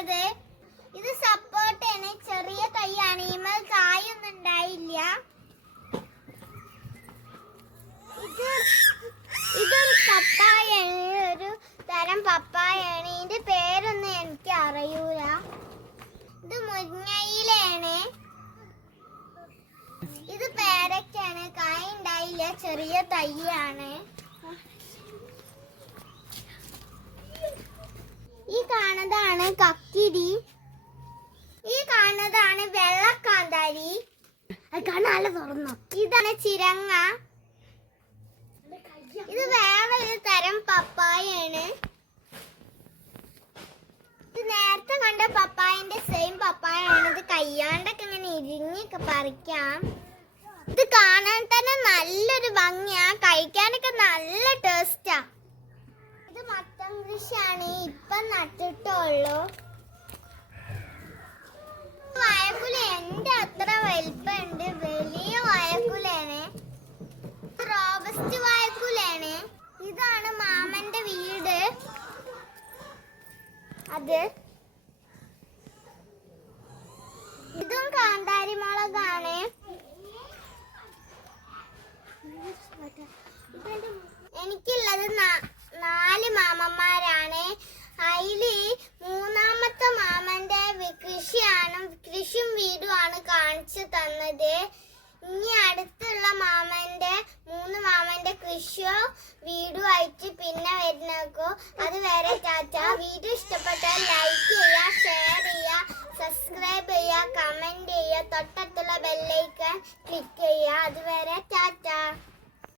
ഉണ്ടാക്കിയത് സപ്പോർട്ട് ആണ് ചെറിയ തൈയാണ്. ഇമൽ കായൊന്നും ഉണ്ടായില്ല. ഇത് ഇതൊരു പപ്പായാണ്. ഒരു തരം പപ്പായാണ്. ഇതിന്റെ പേരൊന്നും എനിക്ക് അറിയൂല. ഇത് മുരിങ്ങയിലാണ് ഇത് പേരക്കാണ് കായ ഉണ്ടായില്ല. ചെറിയ തൈയാണ് ഈ കാണുന്നതാണ് കക്കിരി. ഈ കാണുന്നതാണ് വെള്ളക്കാന്താരി. കാണാല്ല തുറന്നു? ഇതാണ് ചിരങ്ങ. ഇത് വേറെ ഒരു തരം പപ്പായാണ് ഇത് നേരത്തെ കണ്ട പപ്പായന്റെ സെയിം പപ്പായാണ്. ഇത് കയ്യാണ്ടൊക്കെ ഇങ്ങനെ ഇരിഞ്ഞൊക്കെ പറിക്കാം. ഇത് കാണാൻ തന്നെ നല്ലൊരു ഭംഗിയാ. കഴിക്കാനൊക്കെ നല്ല ടേസ്റ്റാ ഇത് മത്തം കൃഷിയാണ്. ഇപ്പം നട്ടിട്ടുള്ളൂ വാഴക്കുല എന്റെ അത്ര വലിപ്പമുണ്ട്. വലിയ വാഴക്കുലയാണ് റോബസ്റ്റ് വാഴക്കുലയാണ് ഇതാണ് മാമന്റെ വീട്. അത് ഇതും കാന്താരി മുളകാണ്. എനിക്കുള്ളത് നാ- കാണിച്ചു തന്നത്. ഇനി അടുത്തുള്ള മാമന്റെ മൂന്ന് മാമന്റെ കൃഷിയോ വീടും ആയിട്ട് പിന്നെ വരുന്നേക്കോ. അത് വരെ ചാച്ച. വീഡിയോ ഇഷ്ടപ്പെട്ടാൽ ലൈക്ക് ചെയ്യുക ഷെയർ ചെയ്യുക സബ്സ്ക്രൈബ് ചെയ്യുക കമന്റ് ചെയ്യുക. തൊട്ടടുത്തുള്ള ബെല്ലൈക്കൺ ക്ലിക്ക് ചെയ്യുക. അതുവരെ ടാറ്റ